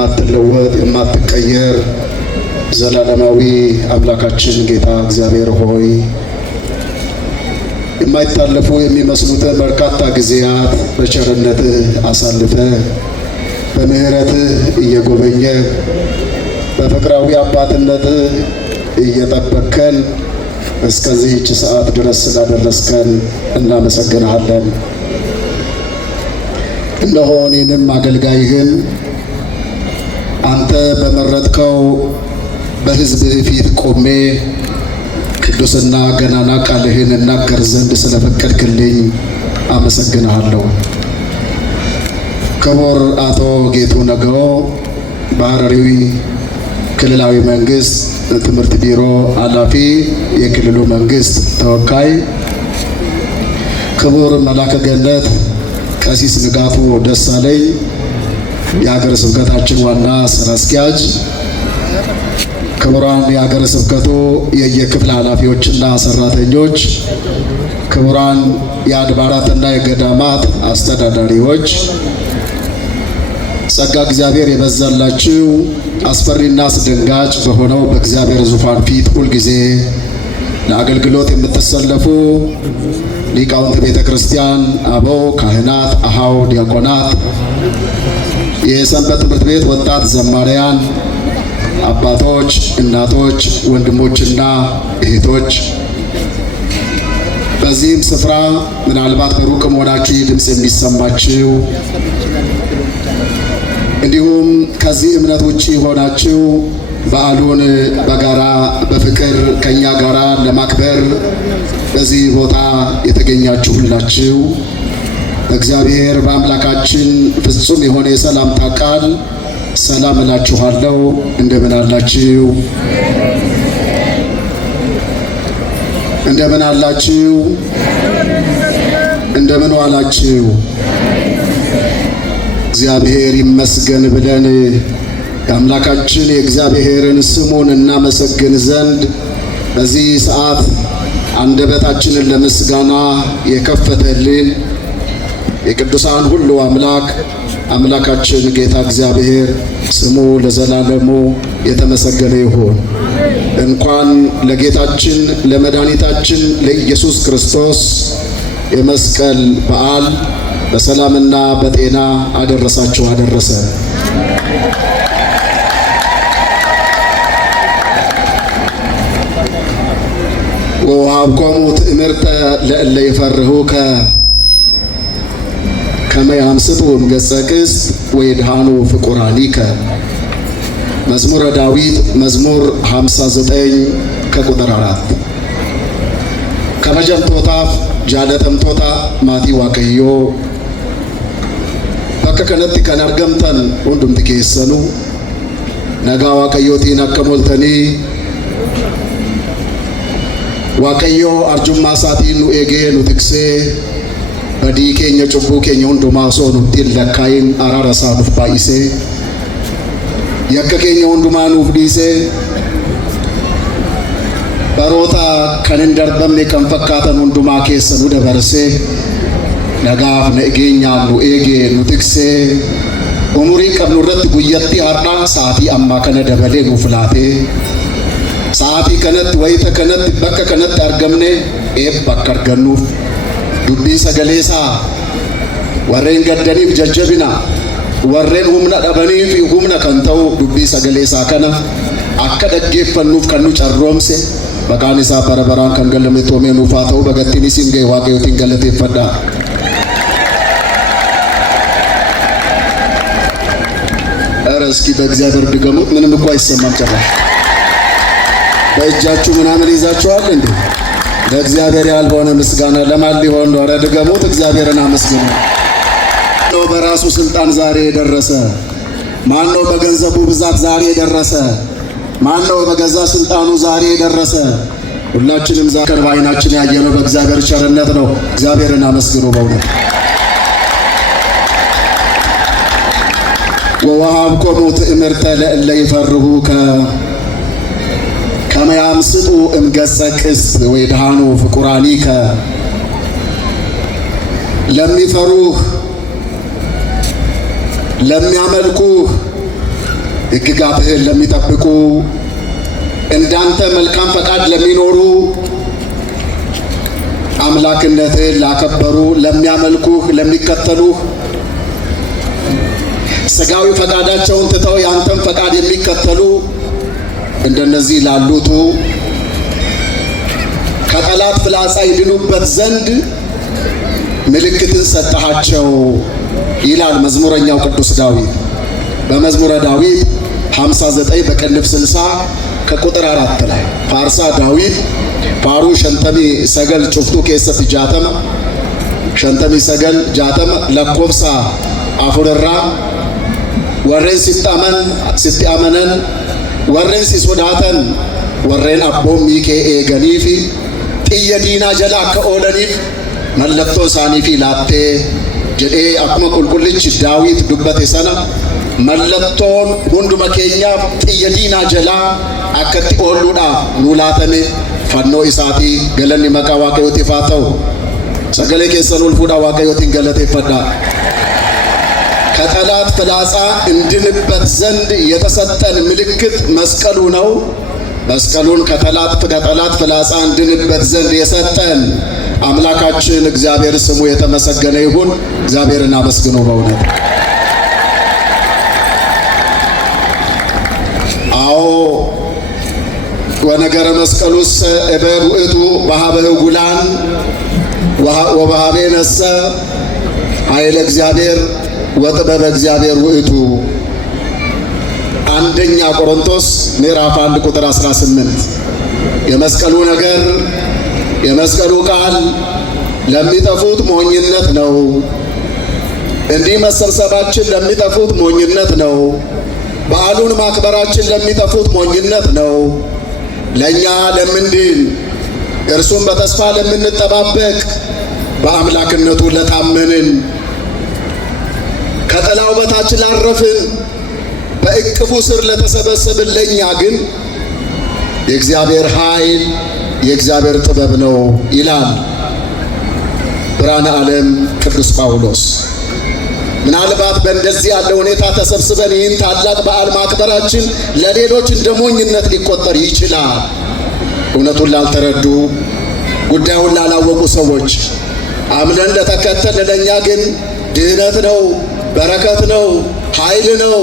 የማትለወጥ የማትቀየር ዘላለማዊ አምላካችን ጌታ እግዚአብሔር ሆይ የማይታለፉ የሚመስሉት በርካታ ጊዜያት በቸርነትህ አሳልፈ በምህረትህ እየጎበኘ በፍቅራዊ አባትነትህ እየጠበቅከን እስከዚህች ሰዓት ድረስ ስላደረስከን እናመሰግንሃለን። እነሆ እኔንም አገልጋይህን አንተ በመረጥከው በሕዝብህ ፊት ቆሜ ቅዱስና ገናና ቃልህን እናገር ዘንድ ስለፈቀድክልኝ አመሰግንሃለሁ። ክቡር አቶ ጌቱ ነገዎ በሐረሪ ክልላዊ መንግስት ትምህርት ቢሮ ኃላፊ፣ የክልሉ መንግስት ተወካይ፣ ክቡር መላከ ገነት ቀሲስ ንጋቱ ደሳለኝ የሀገረ ስብከታችን ዋና ስራ አስኪያጅ፣ ክቡራን የሀገረ ስብከቱ የየክፍል ኃላፊዎችና ሰራተኞች፣ ክቡራን የአድባራትና የገዳማት አስተዳዳሪዎች፣ ጸጋ እግዚአብሔር የበዛላችሁ አስፈሪና አስደንጋጭ በሆነው በእግዚአብሔር ዙፋን ፊት ሁልጊዜ ለአገልግሎት የምትሰለፉ ሊቃውንት ቤተ ክርስቲያን፣ አበው ካህናት፣ አሃው ዲያቆናት፣ የሰንበት ትምህርት ቤት ወጣት ዘማሪያን፣ አባቶች፣ እናቶች፣ ወንድሞችና እህቶች፣ በዚህም ስፍራ ምናልባት በሩቅም ሆናችሁ ይህ ድምፅ የሚሰማችሁ እንዲሁም ከዚህ እምነት ውጪ ሆናችሁ በዓሉን በጋራ በፍቅር ከኛ ጋራ ለማክበር በዚህ ቦታ የተገኛችሁ ሁላችሁ እግዚአብሔር በአምላካችን ፍጹም የሆነ የሰላምታ ቃል ሰላም እላችኋለሁ። እንደምን አላችሁ? እንደምን አላችሁ? እንደምን ዋላችሁ? እግዚአብሔር ይመስገን ብለን የአምላካችን የእግዚአብሔርን ስሙን እናመሰግን ዘንድ በዚህ ሰዓት አንደበታችንን ለምስጋና የከፈተልን የቅዱሳን ሁሉ አምላክ አምላካችን ጌታ እግዚአብሔር ስሙ ለዘላለሙ የተመሰገነ ይሁን። እንኳን ለጌታችን ለመድኃኒታችን ለኢየሱስ ክርስቶስ የመስቀል በዓል በሰላምና በጤና አደረሳችሁ አደረሰ። ወወሀብኮሙ ትእምርተ ለእለ ይፈርሁከ ከመ ያምስጡ እምገጸ ቅስት ወይድኃኑ ፍቁራኒከ። መዝሙረ ዳዊት መዝሙር 59 ከቁጥር 4። ከመጀምቶታፍ ጃለተምቶታ ማቲ ዋቀዮ bakka kanatti kan argamtan hundumti keessanu nagaa waaqayyootiin akka moltanii waaqayyoo arjummaa isaatiin nu eegee nu tiksee badii keenya cubbuu keenya hundumaa osoo nutti hin lakkaayin araara isaa nuuf baay'isee yakka keenya hundumaa nuuf dhiisee baroota kan hin darbamne kan fakkaatan hundumaa keessa nu dabarsee nagaaf nageenyaan nu eegee nu tiksee umurii qabnu irratti guyyatti har'aa sa'aatii ammaa kana dabalee nuuf laatee sa'aatii kanatti wayita kanatti bakka kanatti argamne eebba akka argannuuf dubbii sagalee isaa warreen gaddaniif jajjabina warreen humna dhabaniif humna kan ta'u dubbii sagalee isaa kana akka dhaggeeffannuuf kan nu carroomse maqaan isaa bara baraan kan galatoomee nuuf haa ta'u. Bagattiin isin ga'e waaqayyootiin galateeffadhaa. እስኪ በእግዚአብሔር ድገሙት። ምንም እንኳን አይሰማም ጭራሽ። በእጃችሁ ምናምን ይዛችኋል እንዴ? ለእግዚአብሔር ያልሆነ ምስጋና ለማን ሊሆን ነው? ኧረ ድገሙት፣ እግዚአብሔርን አመስግኑ። ማነው በራሱ ስልጣን ዛሬ የደረሰ? ማነው በገንዘቡ ብዛት ዛሬ የደረሰ? ማነው በገዛ ስልጣኑ ዛሬ የደረሰ? ሁላችንም ዛሬ በዓይናችን ያየነው በእግዚአብሔር ቸርነት ነው። እግዚአብሔርን አመስግኑ በእውነት። ወወሀብኮሙ ትእምርተ ለእለ ይፈርሁከ ከመ ያምስጡ እምገጸ ቅስት ወይድኃኑ ፍቁራኒከ። ለሚፈሩህ ለሚያመልኩህ ሕግጋትህን ለሚጠብቁ እንዳንተ መልካም ፈቃድ ለሚኖሩ አምላክነትህን ላከበሩ ለሚያመልኩህ ለሚከተሉህ ሥጋዊ ፈቃዳቸውን ትተው ያንተን ፈቃድ የሚከተሉ እንደነዚህ ላሉቱ ከጠላት ፍላጻ ይድኑበት ዘንድ ምልክትን ሰጠሃቸው ይላል መዝሙረኛው ቅዱስ ዳዊት በመዝሙረ ዳዊት 59 በቅንፍ 60 ከቁጥር 4 ላይ ፋርሳ ዳዊት ፋሩ ሸንተሚ ሰገል ጩፍቱ ኬሰት ጃተማ ሸንተሚ ሰገል ጃተማ ለኮብሳ አፉረራ ወሬን ሲጣመነን ወሬን ሲሶዳተን ወሬን አቦም ሚኬ ኤገኒፊ ጥየዲና ጀላ ከኦለኒፍ መለክቶ ሳኒፊ ላቴ ጀዴ አኩመ ቁልቁልች ዳዊት ዱበቴ ሰና መለክቶን ሁንዱመ ኬኛፍ ጥየዲና ጀላ አከቲ ኦሉዳ ኑላተሜ ፈኖ ኢሳቲ ገለኒ መቃ ዋቀዮቲ ፋተው ሰገሌ ኬሰን ውልፉዳ ዋቀዮቲን ገለቴ ፈዳ ከጠላት ፍላጻ እንድንበት ዘንድ የተሰጠን ምልክት መስቀሉ ነው። መስቀሉን ከጠላት ፍላጻ እንድንበት ዘንድ የሰጠን አምላካችን እግዚአብሔር ስሙ የተመሰገነ ይሁን። እግዚአብሔርን አመስግኑ። በእውነት አዎ ወነገረ መስቀሉስ እበብ ውእቱ ወሀበ ጉላን ወበሀቤ ነሰ ኃይለ እግዚአብሔር ወጥበበ እግዚአብሔር ውእቱ አንደኛ ቆሮንቶስ ምዕራፍ 1 ቁጥር 18 የመስቀሉ ነገር የመስቀሉ ቃል ለሚጠፉት ሞኝነት ነው። እንዲህ መሰብሰባችን ለሚጠፉት ሞኝነት ነው። በዓሉን ማክበራችን ለሚጠፉት ሞኝነት ነው። ለኛ ለምንድን እርሱም በተስፋ ለምንጠባበቅ በአምላክነቱ ለታመንን ከጥላው በታች ላረፍን በእቅፉ ስር ለተሰበሰብን ለኛ ግን የእግዚአብሔር ኃይል የእግዚአብሔር ጥበብ ነው ይላል ብርሃነ ዓለም ቅዱስ ጳውሎስ። ምናልባት በእንደዚህ ያለ ሁኔታ ተሰብስበን ይህን ታላቅ በዓል ማክበራችን ለሌሎች እንደ ሞኝነት ሊቆጠር ይችላል። እውነቱን ላልተረዱ ጉዳዩን ላላወቁ ሰዎች አምነን ለተከተልን ለእኛ ግን ድህነት ነው፣ በረከት ነው፣ ኃይል ነው፣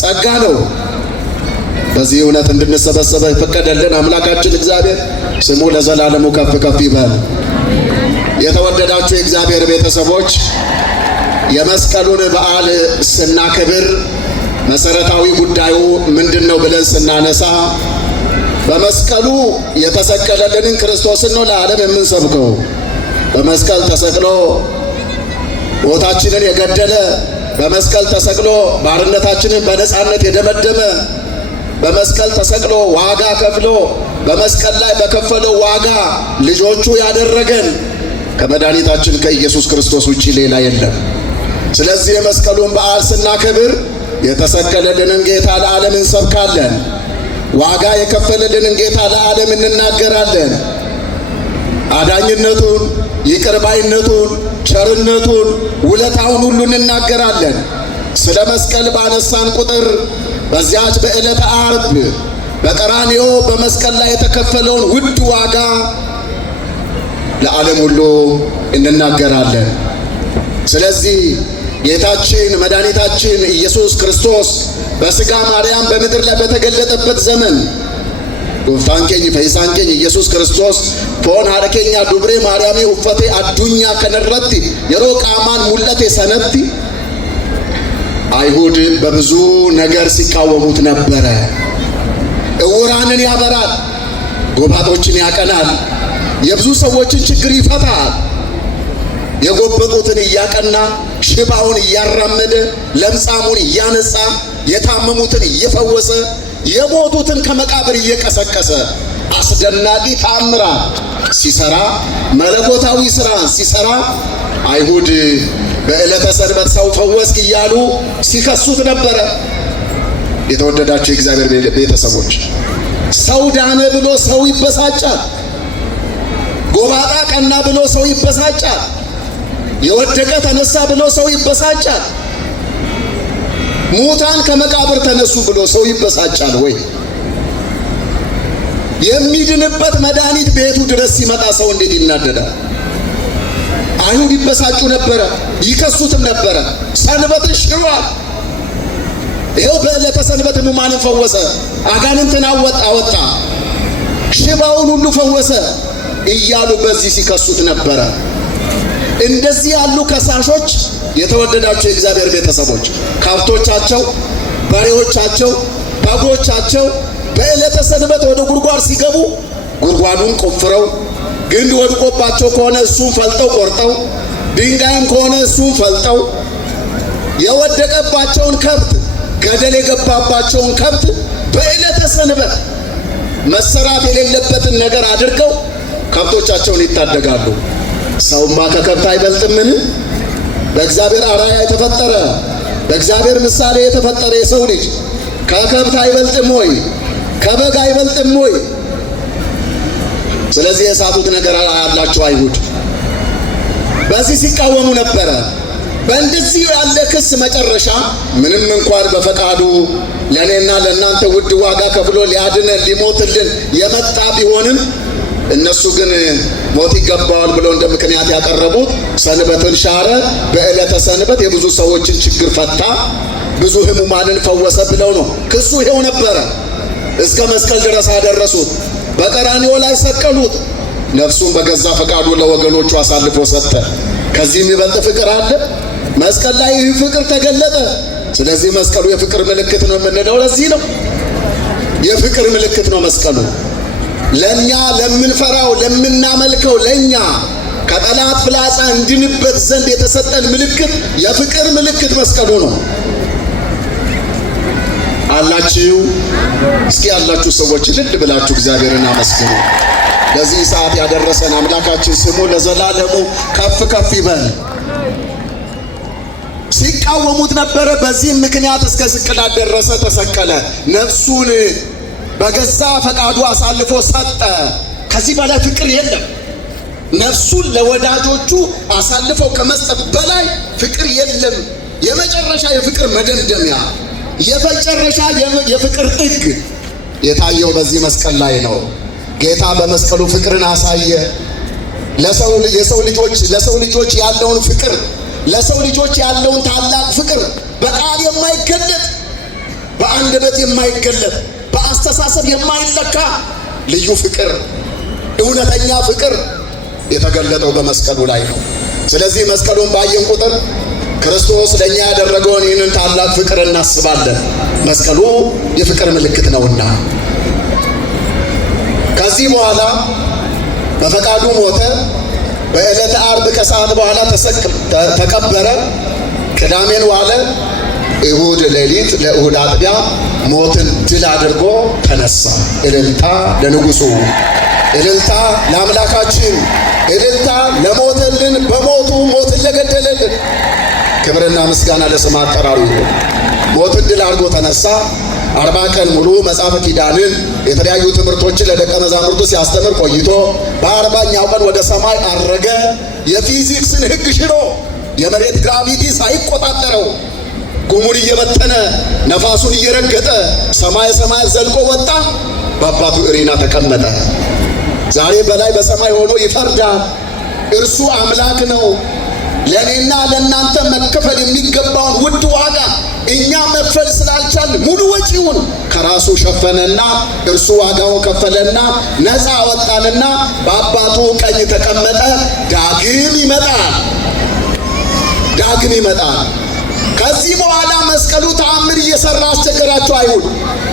ጸጋ ነው። በዚህ እውነት እንድንሰበሰበ ፈቀደልን አምላካችን እግዚአብሔር ስሙ ለዘላለሙ ከፍ ከፍ ይበል። የተወደዳችሁ የእግዚአብሔር ቤተሰቦች የመስቀሉን በዓል ስናከብር መሰረታዊ ጉዳዩ ምንድነው ብለን ስናነሳ በመስቀሉ የተሰቀለልንን ክርስቶስን ነው ለዓለም የምንሰብከው። በመስቀል ተሰቅሎ ሞታችንን የገደለ በመስቀል ተሰቅሎ ባርነታችንን በነፃነት የደመደመ በመስቀል ተሰቅሎ ዋጋ ከፍሎ በመስቀል ላይ በከፈለው ዋጋ ልጆቹ ያደረገን ከመድኃኒታችን ከኢየሱስ ክርስቶስ ውጪ ሌላ የለም። ስለዚህ የመስቀሉን በዓል ስናከብር የተሰቀለልንን ጌታ ለዓለም እንሰብካለን። ዋጋ የከፈለልንን ጌታ ለዓለም እንናገራለን። አዳኝነቱን፣ ይቅርባይነቱን፣ ቸርነቱን፣ ውለታውን ሁሉ እንናገራለን። ስለ መስቀል ባነሳን ቁጥር በዚያች በዕለተ ዓርብ በቀራንዮ በመስቀል ላይ የተከፈለውን ውድ ዋጋ ለዓለም ሁሉ እንናገራለን። ስለዚህ ጌታችን መድኃኒታችን ኢየሱስ ክርስቶስ በሥጋ ማርያም በምድር ላይ በተገለጠበት ዘመን ዶፍታንኬኝ ፈይሳንኬኝ ኢየሱስ ክርስቶስ ፎን ሀረኬኛ ዱብሬ ማርያሜ ውፈቴ አዱኛ ከነረቲ የሮ ቃማን ሙለቴ ሰነቲ አይሁድ በብዙ ነገር ሲቃወሙት ነበረ። እውራንን ያበራል፣ ጎባጦችን ያቀናል፣ የብዙ ሰዎችን ችግር ይፈታል። የጎበጡትን እያቀና ሽባውን እያራመደ ለምጻሙን እያነጻ የታመሙትን እየፈወሰ የሞቱትን ከመቃብር እየቀሰቀሰ አስደናቂ ተአምራት ሲሰራ መለኮታዊ ሥራ ሲሰራ አይሁድ በዕለተ ሰንበት ሰው ፈወስክ እያሉ ሲከሱት ነበረ። የተወደዳችሁ የእግዚአብሔር ቤተሰቦች ሰው ዳነ ብሎ ሰው ይበሳጫል። ጎባጣ ቀና ብሎ ሰው ይበሳጫል። የወደቀ ተነሳ ብሎ ሰው ይበሳጫል። ሙታን ከመቃብር ተነሱ ብሎ ሰው ይበሳጫል ወይ? የሚድንበት መድኃኒት ቤቱ ድረስ ሲመጣ ሰው እንዴት ይናደዳል? አይሁድ ይበሳጩ ነበረ፣ ይከሱትም ነበረ። ሰንበትን ሽሯል። ይኸው በዕለተ ሰንበት ሕሙማንን ፈወሰ፣ አጋንንትን አወጣ፣ ሽባውን ሁሉ ፈወሰ እያሉ በዚህ ሲከሱት ነበረ። እንደዚህ ያሉ ከሳሾች የተወደዳቸው የእግዚአብሔር ቤተሰቦች ከብቶቻቸው፣ በሬዎቻቸው፣ በጎቻቸው በዕለተ ሰንበት ወደ ጉድጓድ ሲገቡ ጉድጓዱን ቆፍረው ግንድ ወድቆባቸው ከሆነ እሱን ፈልጠው ቆርጠው፣ ድንጋይም ከሆነ እሱን ፈልጠው፣ የወደቀባቸውን ከብት ገደል የገባባቸውን ከብት በዕለተ ሰንበት መሰራት የሌለበትን ነገር አድርገው ከብቶቻቸውን ይታደጋሉ። ሰውማ ከከብት አይበልጥምን? በእግዚአብሔር አርአያ የተፈጠረ በእግዚአብሔር ምሳሌ የተፈጠረ የሰው ልጅ ከከብት አይበልጥም ወይ? ከበግ አይበልጥም ወይ? ስለዚህ የሳቱት ነገር ያላቸው አይሁድ በዚህ ሲቃወሙ ነበረ። በእንደዚህ ያለ ክስ መጨረሻ ምንም እንኳን በፈቃዱ ለእኔና ለእናንተ ውድ ዋጋ ከፍሎ ሊያድነን ሊሞትልን የመጣ ቢሆንም እነሱ ግን ሞት ይገባዋል ብለው እንደ ምክንያት ያቀረቡት ሰንበትን ሻረ፣ በዕለተ ሰንበት የብዙ ሰዎችን ችግር ፈታ፣ ብዙ ሕሙማንን ፈወሰ ብለው ነው። ክሱ ይሄው ነበረ። እስከ መስቀል ድረስ አደረሱት። በቀራንዮ ላይ ሰቀሉት። ነፍሱን በገዛ ፈቃዱ ለወገኖቹ አሳልፎ ሰጠ። ከዚህ የሚበልጥ ፍቅር አለ? መስቀል ላይ ይህ ፍቅር ተገለጠ። ስለዚህ መስቀሉ የፍቅር ምልክት ነው የምንለው ለዚህ ነው። የፍቅር ምልክት ነው መስቀሉ። ለኛ ለምንፈራው ለምናመልከው ለኛ ከጠላት ፍላጻ እንድንበት ዘንድ የተሰጠን ምልክት የፍቅር ምልክት መስቀሉ ነው። አላችሁ? እስኪ ያላችሁ ሰዎች ልድ ብላችሁ እግዚአብሔርን አመስግኑ። ለዚህ ሰዓት ያደረሰን አምላካችን ስሙ ለዘላለሙ ከፍ ከፍ ይበል። ሲቃወሙት ነበረ። በዚህም ምክንያት እስከ ስቅላት ደረሰ፣ ተሰቀለ። ነፍሱን በገዛ ፈቃዱ አሳልፎ ሰጠ። ከዚህ በላይ ፍቅር የለም። ነፍሱን ለወዳጆቹ አሳልፎ ከመስጠት በላይ ፍቅር የለም። የመጨረሻ የፍቅር መደምደሚያ፣ የመጨረሻ የፍቅር ጥግ የታየው በዚህ መስቀል ላይ ነው። ጌታ በመስቀሉ ፍቅርን አሳየ። ለሰው ልጆች ያለውን ፍቅር፣ ለሰው ልጆች ያለውን ታላቅ ፍቅር በቃል የማይገለጥ፣ በአንደበት የማይገለጥ፣ በአስተሳሰብ የማይለካ ልዩ ፍቅር፣ እውነተኛ ፍቅር የተገለጠው በመስቀሉ ላይ ነው። ስለዚህ መስቀሉን ባየን ቁጥር ክርስቶስ ለኛ ያደረገውን ይህንን ታላቅ ፍቅር እናስባለን። መስቀሉ የፍቅር ምልክት ነውና። ከዚህ በኋላ በፈቃዱ ሞተ። በዕለተ ዓርብ ከሰዓት በኋላ ተቀበረ። ቅዳሜን ዋለ። እሁድ ሌሊት ለእሁድ አጥቢያ ሞትን ድል አድርጎ ተነሳ። እልልታ ለንጉሡ፣ እልልታ ለአምላካችን፣ እልልታ ለሞተልን፣ በሞቱ ሞትን ለገደለልን። ክብርና ምስጋና ለስም አጠራሩ ይሁን። ሞትን ድል አድርጎ ተነሳ። 40 ቀን ሙሉ መጽሐፈ ኪዳንን የተለያዩ ትምህርቶችን ለደቀ መዛሙርቱ ሲያስተምር ቆይቶ በ40ኛው ቀን ወደ ሰማይ አረገ። የፊዚክስን ሕግ ሽሮ የመሬት ግራቪቲ ሳይቆጣጠረው ጉሙን እየበተነ ነፋሱን እየረገጠ ሰማይ ዘልቆ ወጣ። በአባቱ እሪና ተቀመጠ። ዛሬ በላይ በሰማይ ሆኖ ይፈርዳል። እርሱ አምላክ ነው። ለእኔና ለእናንተ መከፈል የሚገባውን ውድ ዋጋ እኛ መክፈል ስላልቻል ሙሉ ወጪውን ከራሱ ሸፈነና እርሱ ዋጋውን ከፈለና ነፃ ወጣንና በአባቱ ቀኝ ተቀመጠ። ዳግም ይመጣል። ከዚህ በኋላ መስቀሉ ተአምር እየሰራ አስቸገራቸው አይሁድ።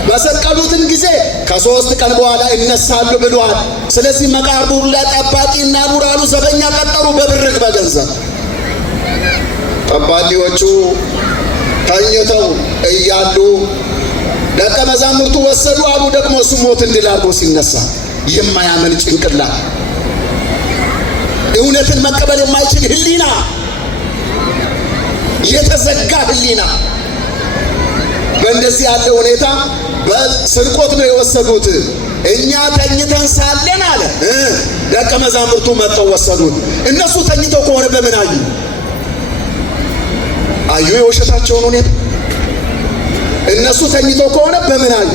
በሰቀሉትም ጊዜ ከ3 ቀን በኋላ ይነሳሉ ብሏል። ስለዚህ መቃብሩ ላይ ጠባቂ እናኑር አሉ። ዘበኛ ቀጠሩ፣ በብርቅ በገንዘብ። ጠባቂዎቹ ተኝተው እያሉ ደቀ መዛሙርቱ ወሰዱ አሉ። ደግሞ እሱ ሞትን ድል አድርጎ ሲነሳ የማያምን ጭንቅላት፣ እውነትን መቀበል የማይችል ሕሊና፣ የተዘጋ ሕሊና በእንደዚህ ያለ ሁኔታ በስርቆት ነው የወሰዱት። እኛ ተኝተን ሳለን አለ ደቀ መዛሙርቱ መጥተው ወሰዱት። እነሱ ተኝተው ከሆነ በምን አዩ? የውሸታቸውን ሁኔታ እነሱ ተኝቶ ከሆነ በምን አዩ?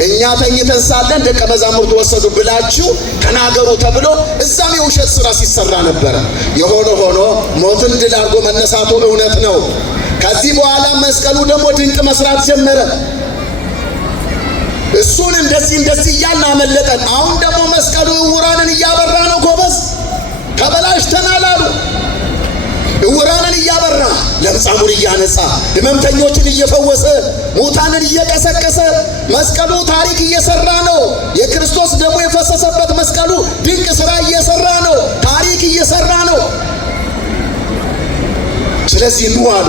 እኛ ተኝተን ሳለን ደቀ መዛሙርት ወሰዱ ብላችሁ ተናገሩ ተብሎ እዛም የውሸት ሥራ ሲሰራ ነበረ። የሆነ ሆኖ ሞትን ድል አድርጎ መነሳቱ እውነት ነው። ከዚህ በኋላ መስቀሉ ደግሞ ድንቅ መስራት ጀመረ። እሱን እንደዚህ እያልን አመለጠን። አሁን ደግሞ መስቀሉ ዕውራንን እያበራ ነው። ጎበዝ ተበላሽተናል አሉ። ዕውራንን እያበራ፣ ለምጻሙን እያነጻ፣ ሕመምተኞችን እየፈወሰ፣ ሙታንን እየቀሰቀሰ መስቀሉ ታሪክ እየሰራ ነው። የክርስቶስ ደሙ የፈሰሰበት መስቀሉ ድንቅ ሥራ እየሰራ ነው። ታሪክ እየሰራ ነው። ስለዚህ ኑ አሉ፣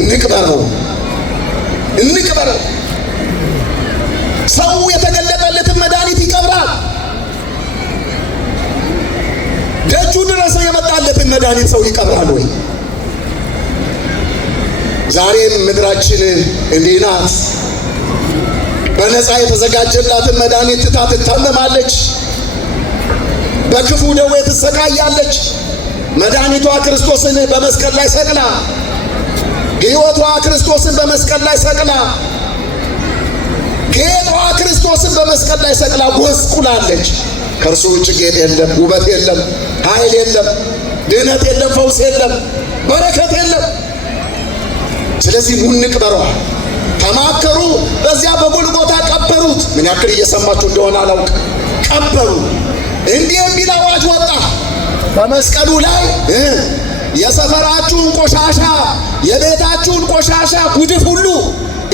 እንቅበረው። ሰው የተገለጠለትን መድኃኒት ይቀብራል። ደጁ ድረስ የመጣለትን መድኃኒት ሰው ይቀብራል ወይ? ዛሬም ምድራችን እንዲህ ናት። በነፃ የተዘጋጀላትን መድኃኒት ትታ ትታመማለች። በክፉ ደዌ ትሰቃያለች። መድኃኒቷ ክርስቶስን በመስቀል ላይ ሰቅላ፣ ሕይወቷ ክርስቶስን በመስቀል ላይ ሰቅላ፣ ጌጧ ክርስቶስን በመስቀል ላይ ሰቅላ ጎስቁላለች። ከእርሱ ውጭ ጌጥ የለም፣ ውበት የለም፣ ኃይል የለም፣ ድህነት የለም፣ ፈውስ የለም፣ በረከት የለም። ስለዚህ ኑ እንቅበረው። ተማከሩ። በዚያ በጎልጎታ ቀበሩት። ምን ያክል እየሰማችሁ እንደሆነ አላውቅ። ቀበሩ። እንዲህ የሚል አዋጅ ወጣ በመስቀሉ ላይ የሰፈራችሁን ቆሻሻ፣ የቤታችሁን ቆሻሻ ጉድፍ ሁሉ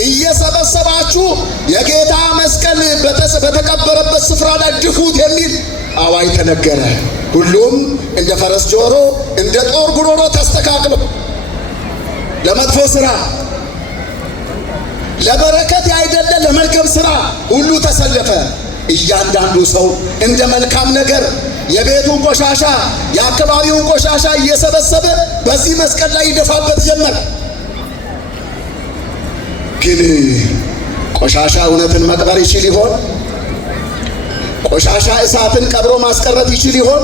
እየሰበሰባችሁ የጌታ መስቀል በተቀበረበት ስፍራ ላይ ድፉት የሚል አዋጅ ተነገረ። ሁሉም እንደ ፈረስ ጆሮ፣ እንደ ጦር ጉሮሮ ተስተካክሎ ለመጥፎ ሥራ፣ ለበረከት ያይደለ ለመልካም ሥራ ሁሉ ተሰለፈ። እያንዳንዱ ሰው እንደ መልካም ነገር የቤቱን ቆሻሻ፣ የአካባቢውን ቆሻሻ እየሰበሰበ በዚህ መስቀል ላይ ይደፋበት ጀመር። ግን ቆሻሻ እውነትን መቅበር ይችል ይሆን? ቆሻሻ እሳትን ቀብሮ ማስቀረት ይችል ይሆን?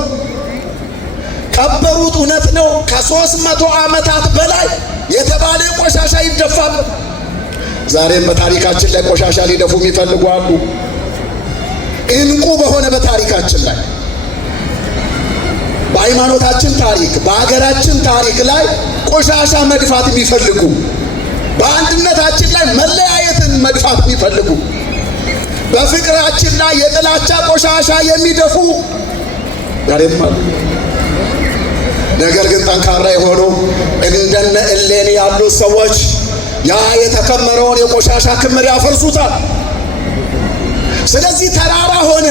ቀበሩት። እውነት ነው። ከ300 ዓመታት በላይ የተባለ ቆሻሻ ይደፋል። ዛሬም በታሪካችን ላይ ቆሻሻ ሊደፉ የሚፈልጉ አሉ። እንቁ በሆነ በታሪካችን ላይ፣ በሃይማኖታችን ታሪክ፣ በሀገራችን ታሪክ ላይ ቆሻሻ መድፋት የሚፈልጉ፣ በአንድነታችን ላይ መለያየትን መድፋት የሚፈልጉ፣ በፍቅራችን ላይ የጥላቻ ቆሻሻ የሚደፉ ዛሬም አሉ። ነገር ግን ጠንካራ የሆኑ እንደነ እሌኒ ያሉ ሰዎች ያ የተከመረውን የቆሻሻ ክምር ያፈርሱታል። ስለዚህ ተራራ ሆነ፣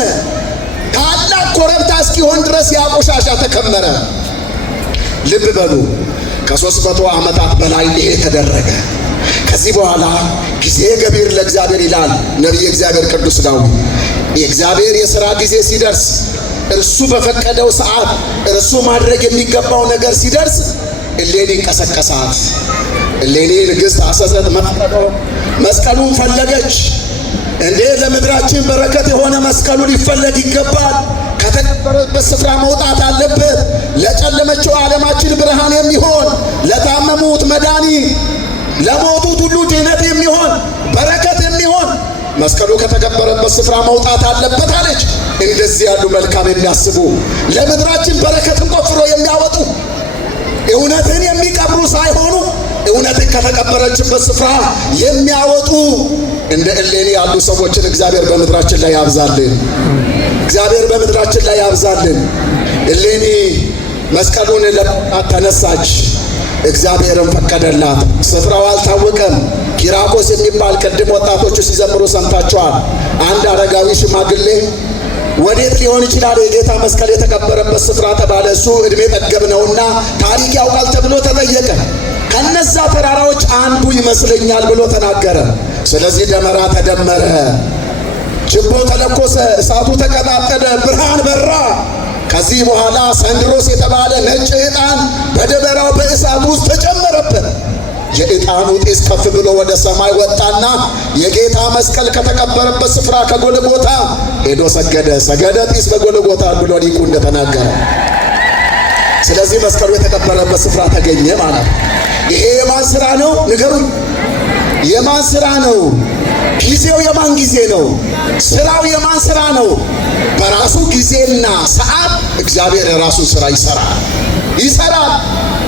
ታላቅ ኮረብታ እስኪሆን ድረስ ያ ቆሻሻ ተከመረ። ልብ በሉ፣ ከ300 ዓመታት በላይ ይሄ ተደረገ። ከዚህ በኋላ ጊዜ ገቢር ለእግዚአብሔር ይላል ነቢየ እግዚአብሔር ቅዱስ ዳዊት። የእግዚአብሔር የሥራ ጊዜ ሲደርስ፣ እርሱ በፈቀደው ሰዓት እርሱ ማድረግ የሚገባው ነገር ሲደርስ እሌኒ ቀሰቀሳት። እሌኒ ንግሥት አሰሰት መስቀሉን ፈለገች። እንዴ ለምድራችን በረከት የሆነ መስቀሉ ሊፈለግ ይገባል። ከተቀበረበት ስፍራ መውጣት አለበት። ለጨለመችው ዓለማችን ብርሃን የሚሆን፣ ለታመሙት መድኃኒት፣ ለሞቱት ሁሉ ድህነት የሚሆን በረከት የሚሆን መስቀሉ ከተቀበረበት ስፍራ መውጣት አለበት አለች። እንደዚህ ያሉ መልካም የሚያስቡ ለምድራችን በረከትን ቆፍሮ የሚያወጡ እውነትን የሚቀብሩ ሳይሆኑ እውነትን ከተቀበረችበት ስፍራ የሚያወጡ እንደ እሌኒ ያሉ ሰዎችን እግዚአብሔር በምድራችን ላይ ያብዛልን። እግዚአብሔር በምድራችን ላይ ያብዛልን። እሌኒ መስቀሉን ለማውጣት ተነሳች። እግዚአብሔርም ፈቀደላት። ስፍራው አልታወቀም። ኪራኮስ የሚባል ቅድም ወጣቶቹ ሲዘምሩ ሰምታችኋል። አንድ አረጋዊ ሽማግሌ ወዴት ሊሆን ይችላል የጌታ መስቀል የተቀበረበት ስፍራ ተባለ። እሱ ዕድሜ ጠገብ ነውና ታሪክ ያውቃል ተብሎ ተጠየቀ። ከነዛ ተራራዎች አንዱ ይመስለኛል ብሎ ተናገረ። ስለዚህ ደመራ ተደመረ፣ ችቦ ተለኮሰ፣ እሳቱ ተቀጣጠለ፣ ብርሃን በራ። ከዚህ በኋላ ሰንድሮስ የተባለ ነጭ ዕጣን በደመራው በእሳት ውስጥ ተጨመረበት። የዕጣኑ ጢስ ከፍ ብሎ ወደ ሰማይ ወጣና የጌታ መስቀል ከተቀበረበት ስፍራ ከጎልጎታ ሄዶ ሰገደ። ሰገደ ጢስ በጎልጎታ ብሎ ሊቁ እንደተናገረ። ስለዚህ መስቀሉ የተቀበረበት ስፍራ ተገኘ ማለት ነው። ይሄ የማን ስራ ነው ንገሩኝ? የማን ስራ ነው? ጊዜው የማን ጊዜ ነው? ስራው የማን ስራ ነው? በራሱ ጊዜና ሰዓት እግዚአብሔር የራሱን ስራ ይሰራል።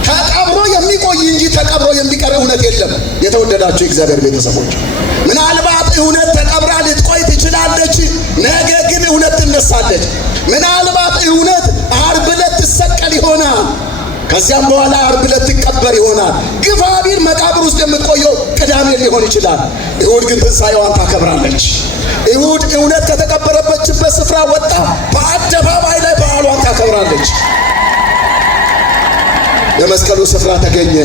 ተቀብሮ የሚቆይ እንጂ ተቀብሮ የሚቀር እውነት የለም። የተወደዳችሁ የእግዚአብሔር ቤተሰቦች፣ ምናልባት እውነት ተቀብራ ልትቆይ ትችላለች፣ ነገ ግን እውነት ትነሳለች። ምናልባት እውነት ዓርብ ዕለት ትሰቀል ይሆናል፣ ከዚያም በኋላ ዓርብ ዕለት ትቀበር ይሆናል። ግፋ ቢል መቃብር ውስጥ የምትቆየው ቅዳሜ ሊሆን ይችላል። እሁድ ግን ትንሣኤዋን ታከብራለች። እሁድ እውነት ከተቀበረበችበት ስፍራ ወጣ በአደባባይ ላይ በዓሏን ታከብራለች። የመስቀሉ ስፍራ ተገኘ።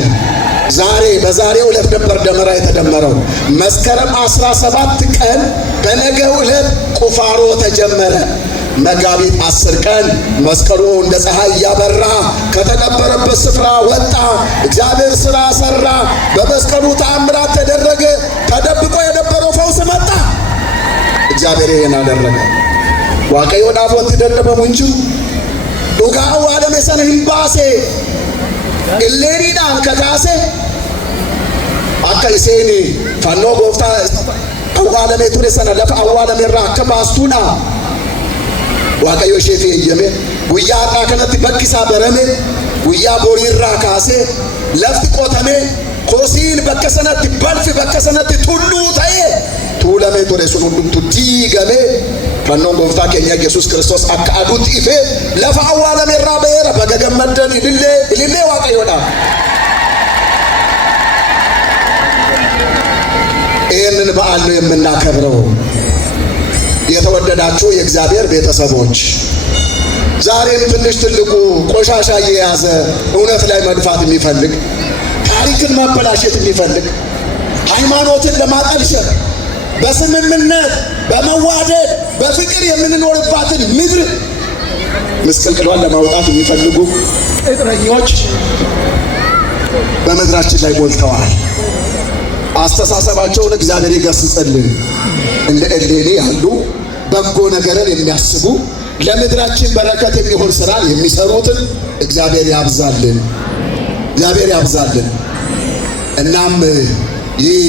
ዛሬ በዛሬው ዕለት ነበር ደመራ የተደመረው። መስከረም 17 ቀን በነገው ዕለት ቁፋሮ ተጀመረ። መጋቢት 10 ቀን መስቀሉ እንደ ፀሐይ እያበራ ከተቀበረበት ስፍራ ወጣ። እግዚአብሔር ሥራ ሰራ። በመስቀሉ ተአምራት ተደረገ። ተደብቆ የነበረው ፈውስ መጣ። እግዚአብሔር ይህን አደረገ። ዋቀዮ ዳቦት ደደበ ሙንጁ ዱጋው ዓለም የሰነ ህምባሴ ኢሌኒዳን ከካሴ አካ ኢሴኒ ፋኖ ጎፍታ አዋለሜ ቱሬ ሰነ ለፈ አዋለሜ ራከ ባስቱና ዋቀዮ ሼፌ የየሜ ጉያ አቃ ከነቲ በኪሳ በረሜ ጉያ ቦሪራ ካሴ ለፍት ቆተሜ ኮሲን በከሰነት በልፍ በከሰነት ቱሉ ታዬ ቱለሜ ቱሬ ሱን ሁንዱምቱ ዲገሜ ፈኖን ጎፍታ ኬኛ ኢየሱስ ክርስቶስ አካዱት ኢፌ ለፈ አዋለሜ ራ በየረ በገገመደን ኢልሌ ዋቀዮዳ ይህንን በዓል ነው የምናከብረው። የተወደዳችሁ የእግዚአብሔር ቤተሰቦች፣ ዛሬም ትንሽ ትልቁ ቆሻሻ እየያዘ እውነት ላይ መድፋት የሚፈልግ፣ ታሪክን ማበላሸት የሚፈልግ፣ ሃይማኖትን ለማጠልሸት በስምምነት በመዋደድ በፍቅር የምንኖርባትን ምድር ምስቅልቅሏን ለማውጣት የሚፈልጉ ቅጥረኞች በምድራችን ላይ ሞልተዋል። አስተሳሰባቸውን እግዚአብሔር ይገስጽልን። እንደ እሌኒ ያሉ በጎ ነገርን የሚያስቡ ለምድራችን በረከት የሚሆን ስራ የሚሰሩትን እግዚአብሔር ያብዛልን፣ እግዚአብሔር ያብዛልን። እናም ይህ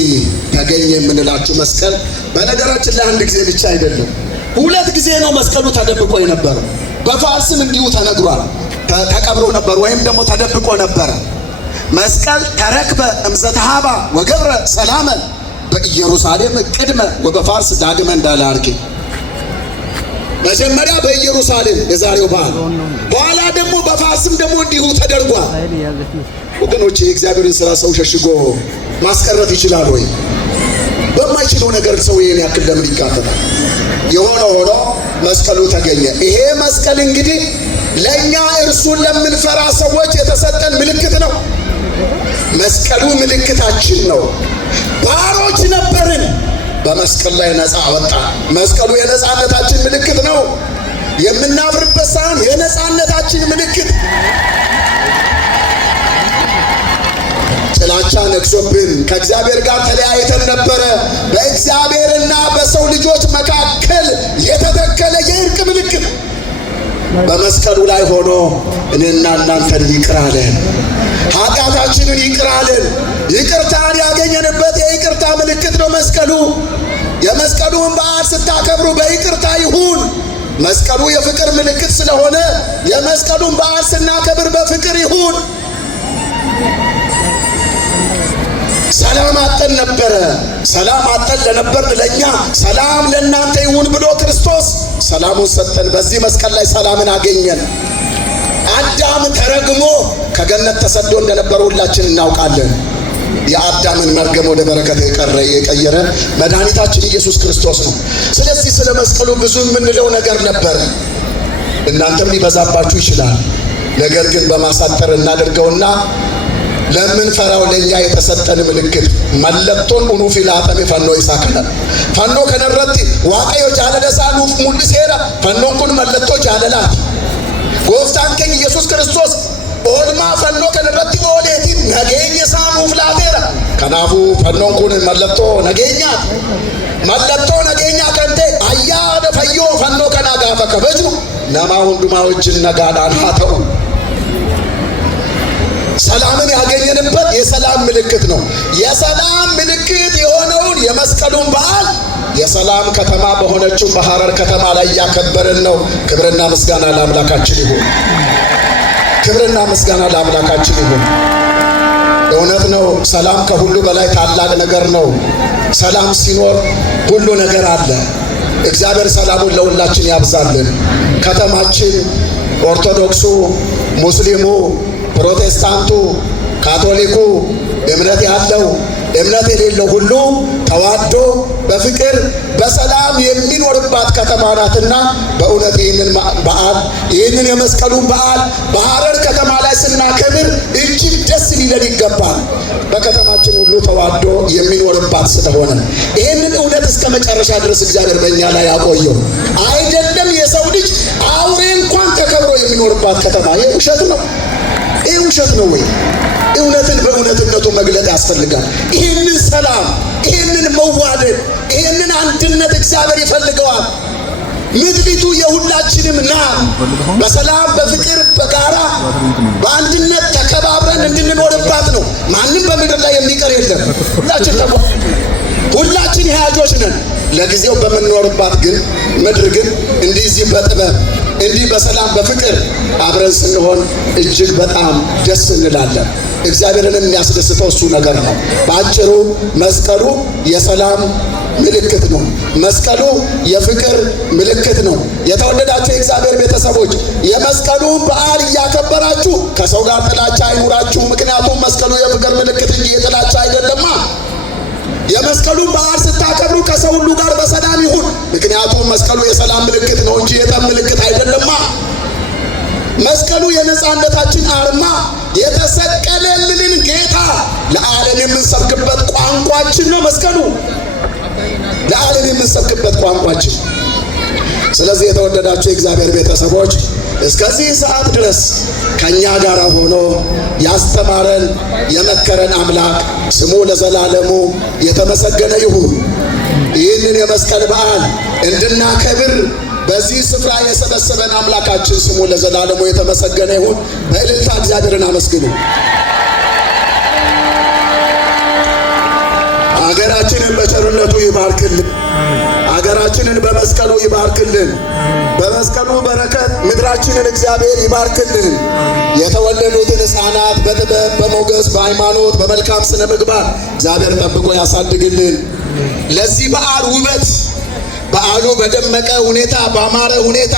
ተገኘ የምንላችሁ መስቀል በነገራችን ላይ አንድ ጊዜ ብቻ አይደለም፣ 2 ጊዜ ነው መስቀሉ ተደብቆ የነበረው። በፋርስም እንዲሁ ተነግሯል። ተቀብሮ ነበር ወይም ደግሞ ተደብቆ ነበር። መስቀል ተረክበ እምዘተሃባ ወገብረ ሰላመ በኢየሩሳሌም ቅድመ ወበፋርስ ዳግመ እንዳለ አርኬ። መጀመሪያ በኢየሩሳሌም የዛሬው በዓል፣ በኋላ ደግሞ በፋርስም ደግሞ እንዲሁ ተደርጓል። ወገኖቼ የእግዚአብሔርን ስራ ሰው ሸሽጎ ማስቀረት ይችላል ወይ? በማይችለው ነገር ሰው ይሄን ያክል ለምን ይጋፈጣል? የሆነ ሆኖ መስቀሉ ተገኘ። ይሄ መስቀል እንግዲህ ለኛ እርሱን ለምንፈራ ሰዎች የተሰጠን ምልክት ነው። መስቀሉ ምልክታችን ነው። ባሮች ነበርን፣ በመስቀል ላይ ነፃ ወጣ። መስቀሉ የነፃነታችን ምልክት ነው። የምናፍርበት ሳይሆን የነፃነታችን ምልክት። ጥላቻ ነግሶብን ከእግዚአብሔር ጋር ተለያይተን ነበረ። በእግዚአብሔርና በሰው ልጆች መካከል የተተከለ የእርቅ ምልክት በመስቀሉ ላይ ሆኖ እኔና እናንተን ይቅር አለን። ኃጢአታችንን ይቅር አለን። ይቅርታን ያገኘንበት የይቅርታ ምልክት ነው መስቀሉ። የመስቀሉን በዓል ስታከብሩ በይቅርታ ይሁን። መስቀሉ የፍቅር ምልክት ስለሆነ የመስቀሉን በዓል ስናከብር በፍቅር ይሁን። ሰላም አጠን ነበረ። ሰላም አጠን ለነበርን ለኛ ሰላም ለእናንተ ይሁን ብሎ ክርስቶስ ሰላሙን ሰጠን። በዚህ መስቀል ላይ ሰላምን አገኘን። አዳም ተረግሞ ከገነት ተሰዶ እንደነበረ ሁላችን እናውቃለን። የአዳምን መርገም ወደ በረከት የቀየረ መድኃኒታችን ኢየሱስ ክርስቶስ ነው። ስለዚህ ስለ መስቀሉ ብዙ የምንለው ነገር ነበረ። እናንተም ሊበዛባችሁ ይችላል። ነገር ግን በማሳጠር እናደርገውና ለምንፈራው ለኛ የተሰጠን ምልክት መለቶን ኡኑ ፊላተሜ ፈኖ ይሳከለ ፈኖ ከነረቲ ዋቀዮ ጃለደሳ ኑፍ ሙልሴራ ፈኖን ኩን መለቶ ጃለላት ጎፍታን ከኝ ኢየሱስ ክርስቶስ ኦልማ ፈኖ ከነረቲ ኦሌቲ ነገኘ ሳኑፍ ላቴራ ከናፉ ፈኖን ኩን መለቶ ነገኛ መለቶ ነገኛ ከንቴ አያደ ፈዮ ፈኖ ከና ጋፈ ከበጁ ነማ ሁንዱማ ወጅን ነጋዳን ሀተው ሰላምን ያገኘንበት የሰላም ምልክት ነው። የሰላም ምልክት የሆነውን የመስቀሉን በዓል የሰላም ከተማ በሆነችው በሐረር ከተማ ላይ ያከበርን ነው። ክብርና ምስጋና ለአምላካችን ይሁን። ክብርና ምስጋና ለአምላካችን ይሁን። እውነት ነው። ሰላም ከሁሉ በላይ ታላቅ ነገር ነው። ሰላም ሲኖር ሁሉ ነገር አለ። እግዚአብሔር ሰላሙን ለሁላችን ያብዛልን። ከተማችን ኦርቶዶክሱ፣ ሙስሊሙ፣ ፕሮቴስታንቱ፣ ካቶሊኩ፣ እምነት ያለው እምነት የሌለው ሁሉ ተዋዶ በፍቅር በሰላም የሚኖርባት ከተማ ናትና በእውነት ይህንን በዓል ይህንን የመስቀሉን በዓል በሐረር ከተማ ላይ ስናከብር እጅግ ደስ ሊለን ይገባል። በከተማችን ሁሉ ተዋዶ የሚኖርባት ስለሆነ ይህንን እውነት እስከ መጨረሻ ድረስ እግዚአብሔር በእኛ ላይ ያቆየው። አይደለም የሰው ልጅ አውሬ እንኳን ተከብሮ የሚኖርባት ከተማ። ይህ ውሸት ነው። ይህ ውሸት ነው ወይ? እውነትን በእውነትነቱ መግለጥ ያስፈልጋል። ይህንን ሰላም፣ ይህንን መዋደድ፣ ይህንን አንድነት እግዚአብሔር ይፈልገዋል። ምድሪቱ የሁላችንም ናት። በሰላም በፍቅር በጋራ በአንድነት ተከባብረን እንድንኖርባት ነው። ማንም በምድር ላይ የሚቀር የለም። ሁላችን ሕያጆች ነን። ለጊዜው በምንኖርባት ግን ምድር ግን እንዲህ በጥበብ እንዲህ በሰላም በፍቅር አብረን ስንሆን እጅግ በጣም ደስ እንላለን። እግዚአብሔርን የሚያስደስተው እሱ ነገር ነው። በአጭሩ መስቀሉ የሰላም ምልክት ነው። መስቀሉ የፍቅር ምልክት ነው። የተወደዳችሁ የእግዚአብሔር ቤተሰቦች የመስቀሉን በዓል እያከበራችሁ ከሰው ጋር ጥላቻ አይኑራችሁ። ምክንያቱም መስቀሉ የፍቅር ምልክት እንጂ የጥላቻ አይደለማ። የመስቀሉን በዓል ስታከብሩ ከሰው ሁሉ ጋር በሰላም ይሁን። ምክንያቱም መስቀሉ የሰላም ምልክት ነው እንጂ የጠብ ምልክት አይደለማ። መስቀሉ የነጻነታችን አርማ፣ የተሰቀለልን ጌታ ለዓለም የምንሰብክበት ቋንቋችን ነው። መስቀሉ ለዓለም የምንሰብክበት ቋንቋችን። ስለዚህ የተወደዳችሁ የእግዚአብሔር ቤተሰቦች እስከዚህ ሰዓት ድረስ ከኛ ጋር ሆኖ ያስተማረን የመከረን አምላክ ስሙ ለዘላለሙ የተመሰገነ ይሁን። ይህንን የመስቀል በዓል እንድናከብር በዚህ ስፍራ የሰበሰበን አምላካችን ስሙ ለዘላለሙ የተመሰገነ ይሁን። በእልልታ እግዚአብሔርን አመስግኑ። አገራችንን በቸርነቱ ይባርክልን። አገራችንን በመስቀሉ ይባርክልን። በመስቀሉ በረከት ምድራችንን እግዚአብሔር ይባርክልን። የተወለዱትን ሕፃናት በጥበብ በሞገስ በሃይማኖት በመልካም ስነ ምግባር እግዚአብሔር ጠብቆ ያሳድግልን። ለዚህ በዓል ውበት በዓሉ በደመቀ ሁኔታ ባማረ ሁኔታ